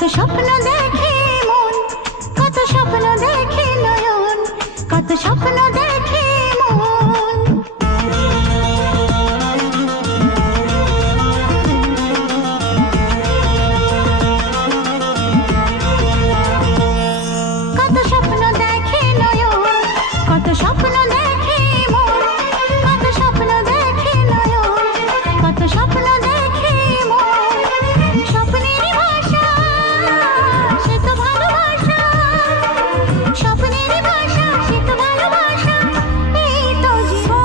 কত স্বপ্ন দেখে মন, কত স্বপ্ন দেখে নয়ন, কত স্বপ্ন দেখে মন। কত স্বপ্ন দেখে নয়ন, কত স্বপ্ন দেখে মন, কত স্বপ্ন দেখে নয়ন, কত স্বপ্ন দেখে মন। স্বপ্নের ভাষা সে তো ভালোবাসা, স্বপ্নের ভাষা সে তো ভালোবাসা, এই তো জীবন।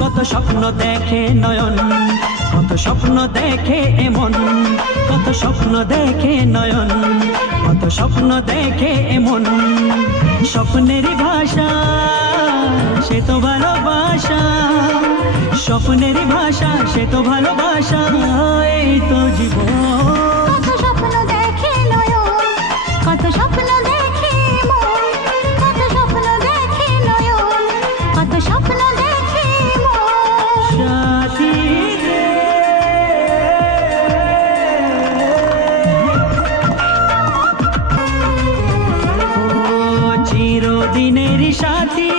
কত স্বপ্ন দেখে নয়ন, কত স্বপ্ন দেখে এমন, কত স্বপ্ন দেখে নয়ন, কত স্বপ্ন দেখে এমন। স্বপ্নের ভাষা সে তো ভালোবাসা, স্বপ্নের ভাষা সে তো ভালোবাসা, এই তো জীবন। কত স্বপ্ন দেখে নয়ন, কত স্বপ্ন দেখে মন, কত স্বপ্ন দেখে নয়ন, কত স্বপ্ন দেখে মন। সাথী রে, ও চিরদিনের সাথী,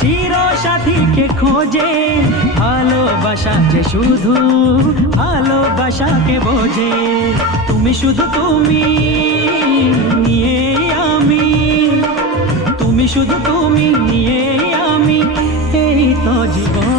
চির সাথীকে খোঁজে, ভালোবাসা যে শুধু ভালোবাসাকে বোঝে। তুমি শুধু তুমি নিয়ে আমি, তুমি শুধু তুমি নিয়ে আমি, এই তো জীবন।